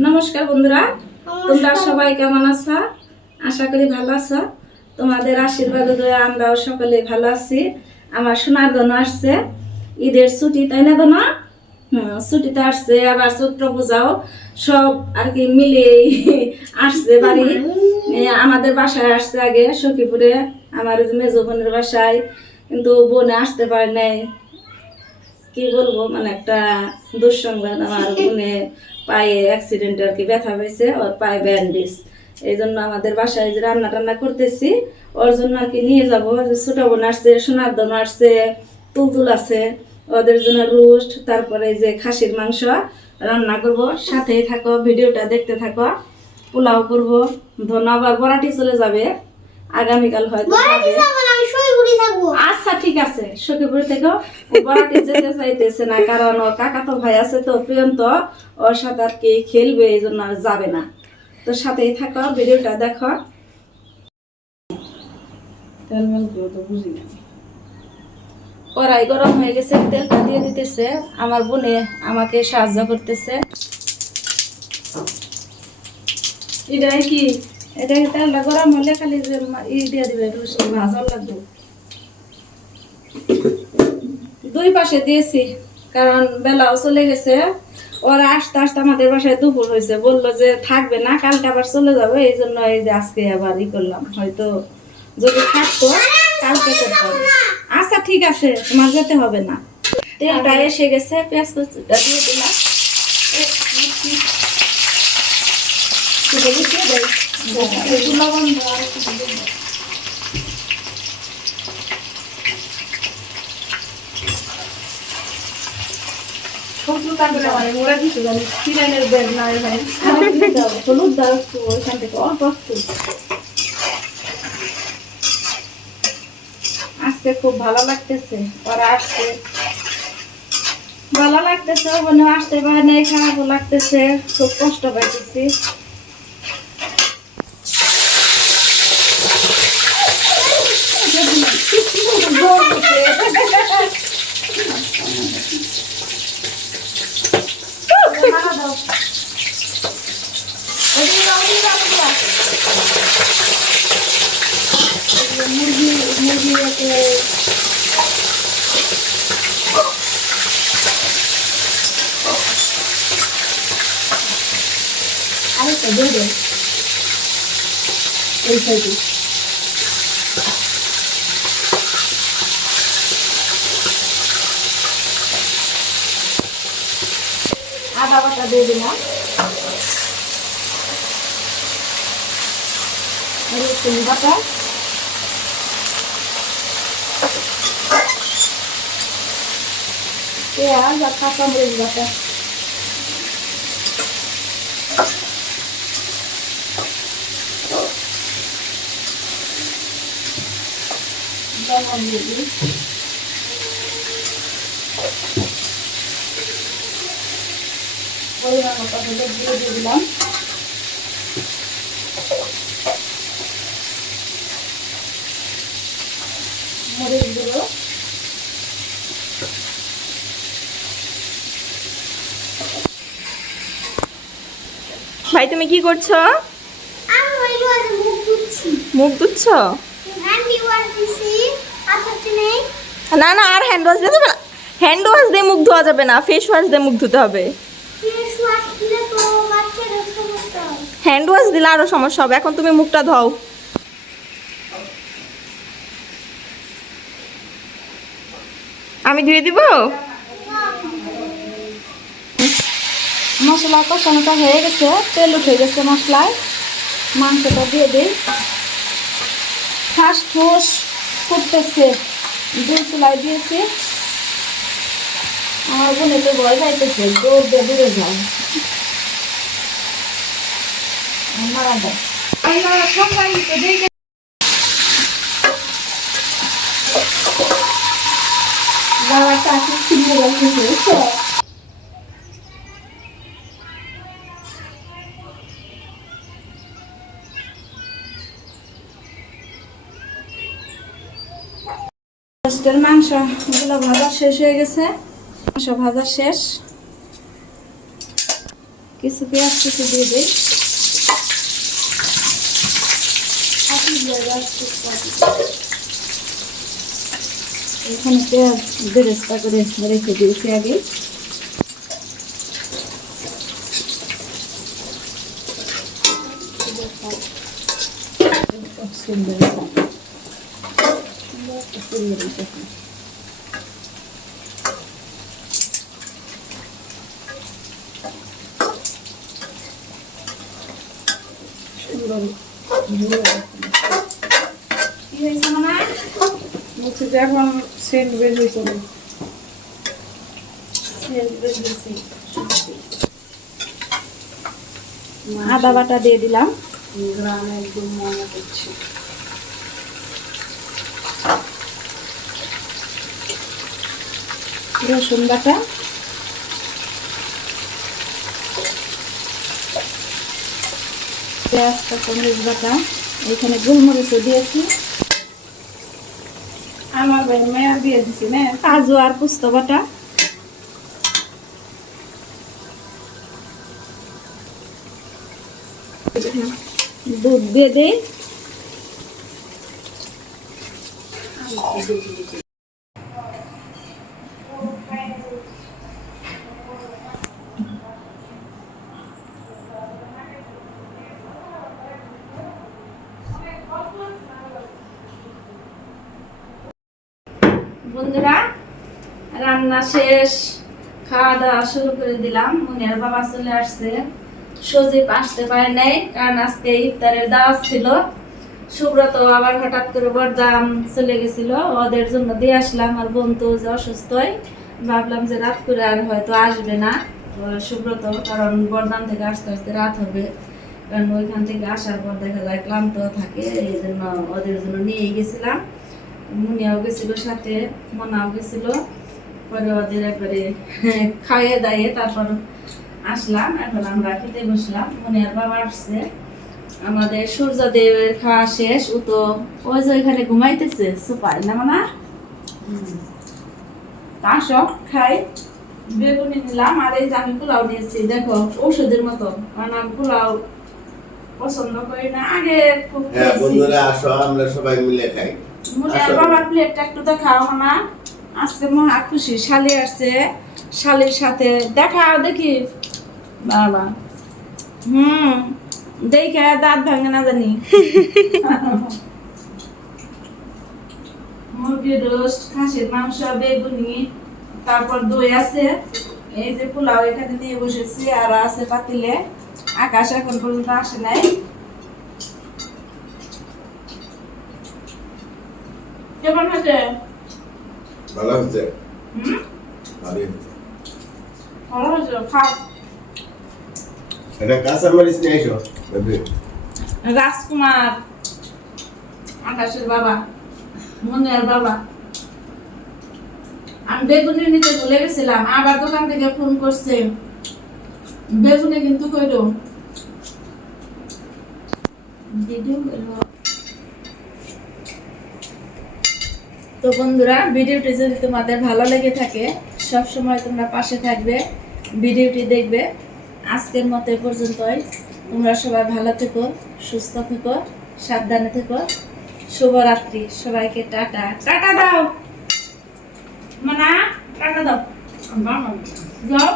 নমস্কার বন্ধুরা, তোমরা সবাই কেমন আছো? আশা করি ভালো আছো। তোমাদের আশীর্বাদে দয়া আমরাও সকলে ভালো আছি। আমার সোনার দোনো আসছে ঈদের ছুটি, তাই না দোনো? ছুটিতে আসছে, আবার চৈত্র পূজাও সব আর কি মিলে আসছে বাড়ি। আমাদের বাসায় আসছে আগে সখীপুরে, আমার মেজো বোনের বাসায়, কিন্তু বোনে আসতে পারে নাই। কি বলবো, মানে একটা দুঃসংবাদ, আমার বোনে পায়ে অ্যাক্সিডেন্ট আর কি ব্যথা হয়েছে, ওর পায়ে ব্যান্ডেজ। এই জন্য আমাদের বাসায় যে রান্না টান্না করতেছি ওর জন্য আর কি নিয়ে যাবো। ছোট বোন আসছে, সোনার দোন আসছে, তুলতুল আছে, ওদের জন্য রোস্ট, তারপরে যে খাসির মাংস রান্না করব। সাথেই থাকো, ভিডিওটা দেখতে থাকো। পোলাও করব, ধন্য আবার বরাটি চলে যাবে আগামীকাল, হয়তো যাবে। আচ্ছা ঠিক আছে, সখীপুর থেকেও বরাটি যেতে চাইতেছে না, কারণ ওর কাকাতো ভাই আছে তো প্রিয়ন্ত, ওর সাথে আর কি খেলবে, এই জন্য আর যাবে না। তো সাথেই থাকো, ভিডিওটা দেখো। কড়াই গরম হয়ে গেছে, তেলটা দিয়ে দিতেছে। আমার বোনে আমাকে সাহায্য করতেছে। এটাই কি, এটা তেলটা গরম হলে খালি যে দিয়ে দিবে, রসুন ভাজা লাগবে। দুই পাশে দিয়েছি, কারণ বেলাও চলে গেছে। ওরা আসতে আসতে আমাদের বাসায় দুপুর হয়েছে, বললো যে থাকবে না, কালকে আবার চলে যাবে। এই জন্য এই যে আজকে আবার ই করলাম, হয়তো যদি থাকতো কালকে করতাম। আচ্ছা ঠিক আছে, তোমার যেতে হবে না। তেলটা এসে গেছে, পেঁয়াজ কুচিটা দিয়ে দিলাম। আজকে খুব ভালো লাগতেছে, ওরা আসছে, ভালো লাগতেছে। ওখানে আসতে পারে নাই, খারাপও লাগতেছে, খুব কষ্ট পাইতেছি। আরেকটা দিয়ে দেন এই সাইডে। আদা বাটা দিয়ে দিলাম, রসুন বাটা, পেঁয়াজ আর কাঁচামরিচ বাটা, পরিমাণ মতো দিয়ে দিলাম। মরিচ গুঁড়ো, ভাই তুমি কি করছো? মুখ ধুচ্ছো? না না, আর হ্যান্ড ওয়াশ দিয়ে দেবে না। হ্যান্ড ওয়াশ দিয়ে মুখ ধোয়া যাবে না, ফেস ওয়াশ দিয়ে মুখ ধুতে হবে। হ্যান্ড ওয়াশ দিলে আরো সমস্যা হবে। এখন তুমি মুখটা ধোও। আমি ধুয়ে দিব। মশলা কষানোটা হয়ে গেছে, তেল উঠে গেছে মশলায়, মাংসটা দিয়ে দিই। ঠাস ঠুস ফুটতেছে, দুই চুলাই দিয়েছি। আমার বোনে তো ভয় পাইতেছে, দৌড় দিয়ে দূরে যায়, মারা যায়। চাকরি ছিঁড়ে যাচ্ছে। মাংসগুলো ভাজা শেষ হয়ে গেছে, মাংস ভাজা শেষ। কিছু পেঁয়াজ কিছু দিয়ে দিই। এখানে পেঁয়াজ বেরেস্তা করে রেখে দিয়েছি আগে। সুন্দর কি হয়েছে না বলছি যে এখন সেন্ট বের হয়েছে না। আদা বাটা দিয়ে দিলাম। গ্রামে একদম মনে করছে। রসুন বাটা, পেঁয়াজ কাঁচামরিচ বাটা, এখানে গোলমরিচও দিয়েছি, আমার ভাই মেয়া দিয়ে দিছি না। কাজু আর পোস্ত বাটা, দুধ দিয়ে দিই। বন্ধুরা রান্না শেষ, খাওয়া দাওয়া শুরু করে দিলাম। মুনিয়ার বাবা চলে আসছে, সজীব আসতে পারে নাই কারণ আজকে ইফতারের দাওয়াত ছিল। সুব্রত আবার হঠাৎ করে বরদাম চলে গেছিল, ওদের জন্য দিয়ে আসলাম। আর বোন তো যে অসুস্থ, ভাবলাম যে রাত করে আর হয়তো আসবে না সুব্রত, কারণ বরদাম থেকে আস্তে আস্তে রাত হবে, কারণ ওইখান থেকে আসার পর দেখা যায় ক্লান্ত থাকে, এই জন্য ওদের জন্য নিয়ে গেছিলাম। মুনিয়াও গেছিল সাথে, মনাও গেছিল, পরে ওদের একবারে খাইয়ে দাইয়ে তারপর আসলাম। এখন আমরা খেতে বসলাম। মুনিয়ার বাবা আসছে, আমাদের সূর্যদেবের খাওয়া শেষ। ও তো ওই যে ওইখানে ঘুমাইতেছে সুপার না মানা। আসো খাই। বেগুনি নিলাম, আর এই যে আমি পোলাও নিয়েছি, দেখো ঔষধের মতো, কারণ আমি পোলাও পছন্দ করি না। আগে খুব হ্যাঁ বন্ধুরা আসো আমরা সবাই মিলে খাই। মুনিয়ার বাবার প্লেটটা একটু তো খাও না। আজকে মহা খুশি, শালি আসছে, শালির সাথে দেখাও দেখি বাবা। দেখে দাঁত ভাঙে না জানি। মুরগির রোস্ট, খাসির মাংস, বেগুনি, তারপর দই আছে। এই যে পোলাও এখানে নিয়ে বসেছি, আর আছে পাতিলে। আকাশ এখন পর্যন্ত আসে নাই। কেমন হয়েছে? ভালো হচ্ছে। হুম, ভালোই হচ্ছে। ভালো হয়েছে, খাও। এটা কাঁচা মরিচ নিয়ে এসো বেবি। রাজকুমার, আকাশের বাবা, মনের বাবা। আমি বেগুনি নিতে ভুলে গেছিলাম, আবার দোকান থেকে ফোন করছে, বেগুনি কিন্তু কইরো ভিডিও করবো। তো বন্ধুরা, ভিডিওটি যদি তোমাদের ভালো লেগে থাকে, সব সময় তোমরা পাশে থাকবে, ভিডিওটি দেখবে। আজকের মতো এ পর্যন্তই। তোমরা সবাই ভালো থেকো, সুস্থ থেকো, সাবধানে থেকো। শুভরাত্রি সবাইকে, টাটা। টাটা দাও মানা, টাটা দাও, যাও।